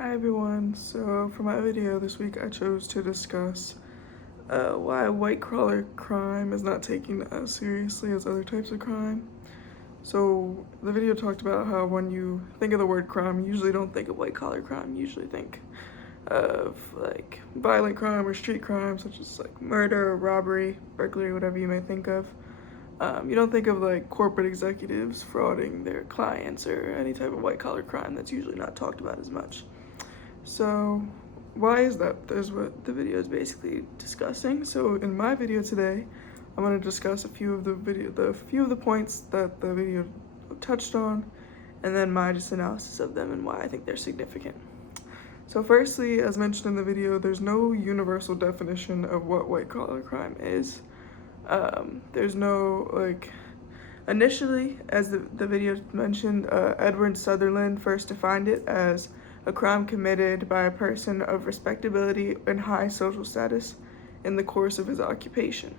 Hi everyone, so for my video this week I chose to discuss why white collar crime is not taken as seriously as other types of crime. So the video talked about how when you think of the word crime, you usually don't think of white collar crime, you usually think of like violent crime or street crime such as like murder, robbery, burglary, whatever you may think of. You don't think of like corporate executives frauding their clients or any type of white collar crime that's usually not talked about as much. So why is that? That's what the video is basically discussing. So in my video today, I'm going to discuss a few of the points that the video touched on, and then my just analysis of them and why I think they're significant. So firstly, as mentioned in the video, there's no universal definition of what white collar crime is. There's no initially, as the video mentioned, Edward Sutherland first defined it as a crime committed by a person of respectability and high social status in the course of his occupation.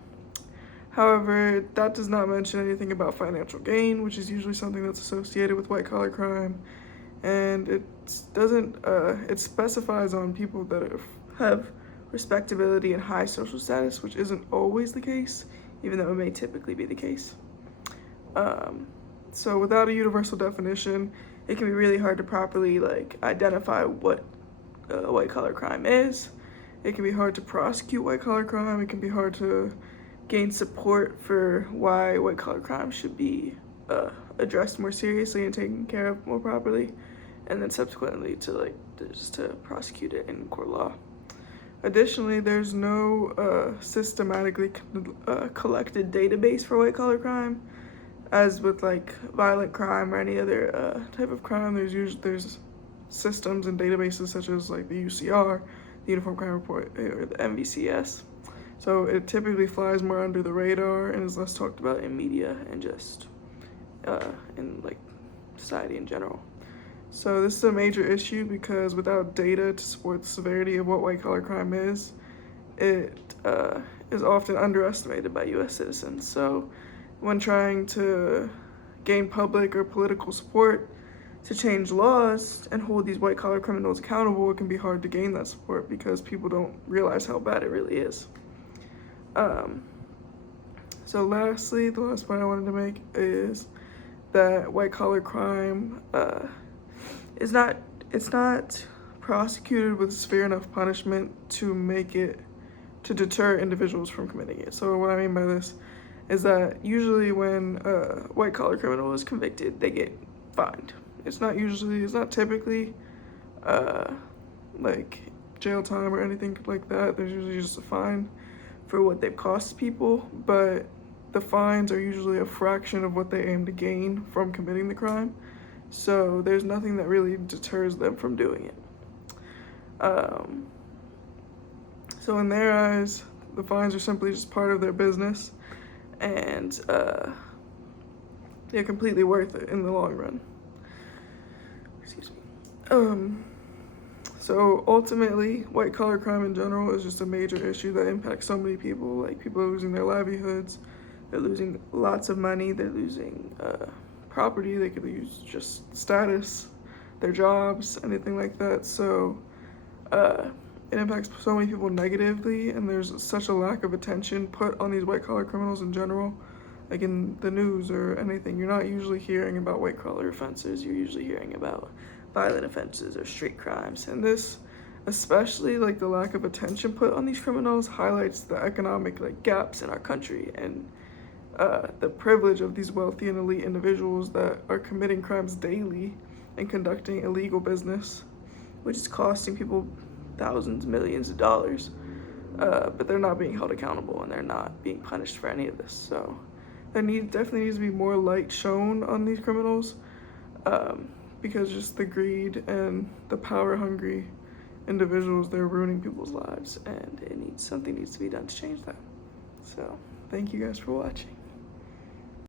However, that does not mention anything about financial gain, which is usually something that's associated with white collar crime, and it specifies on people that have respectability and high social status, which isn't always the case, even though it may typically be the case. So without a universal definition, it can be really hard to properly identify what white collar crime is. It can be hard to prosecute white collar crime. It can be hard to gain support for why white collar crime should be addressed more seriously and taken care of more properly, and then subsequently to prosecute it in court law. Additionally, there's no systematically collected database for white collar crime. As with violent crime or any other type of crime, there's systems and databases such as the UCR, the Uniform Crime Report, or the MVCS. So it typically flies more under the radar and is less talked about in media and just in society in general. So this is a major issue because without data to support the severity of what white collar crime is, it is often underestimated by U.S. citizens. So when trying to gain public or political support to change laws and hold these white collar criminals accountable, it can be hard to gain that support because people don't realize how bad it really is. So lastly, the last point I wanted to make is that white collar crime it's not prosecuted with severe enough punishment to deter individuals from committing it. So what I mean by this is that usually when a white collar criminal is convicted, they get fined. It's not typically jail time or anything like that. There's usually just a fine for what they've cost people, but the fines are usually a fraction of what they aim to gain from committing the crime. So there's nothing that really deters them from doing it. So in their eyes, the fines are simply just part of their business, and they're completely worth it in the long run. Excuse me. So ultimately, white collar crime in general is just a major issue that impacts so many people. People are losing their livelihoods, they're losing lots of money, they're losing property, they could lose just status, their jobs, anything like that. So it impacts so many people negatively, and there's such a lack of attention put on these white collar criminals in general. In the news or anything, you're not usually hearing about white collar offenses, you're usually hearing about violent offenses or street crimes. And this, especially the lack of attention put on these criminals, highlights the economic gaps in our country and the privilege of these wealthy and elite individuals that are committing crimes daily and conducting illegal business, which is costing people thousands, millions of dollars, but they're not being held accountable and they're not being punished for any of this. So there definitely needs to be more light shown on these criminals, because just the greed and the power-hungry individuals, they're ruining people's lives, and something needs to be done to change that. So thank you guys for watching.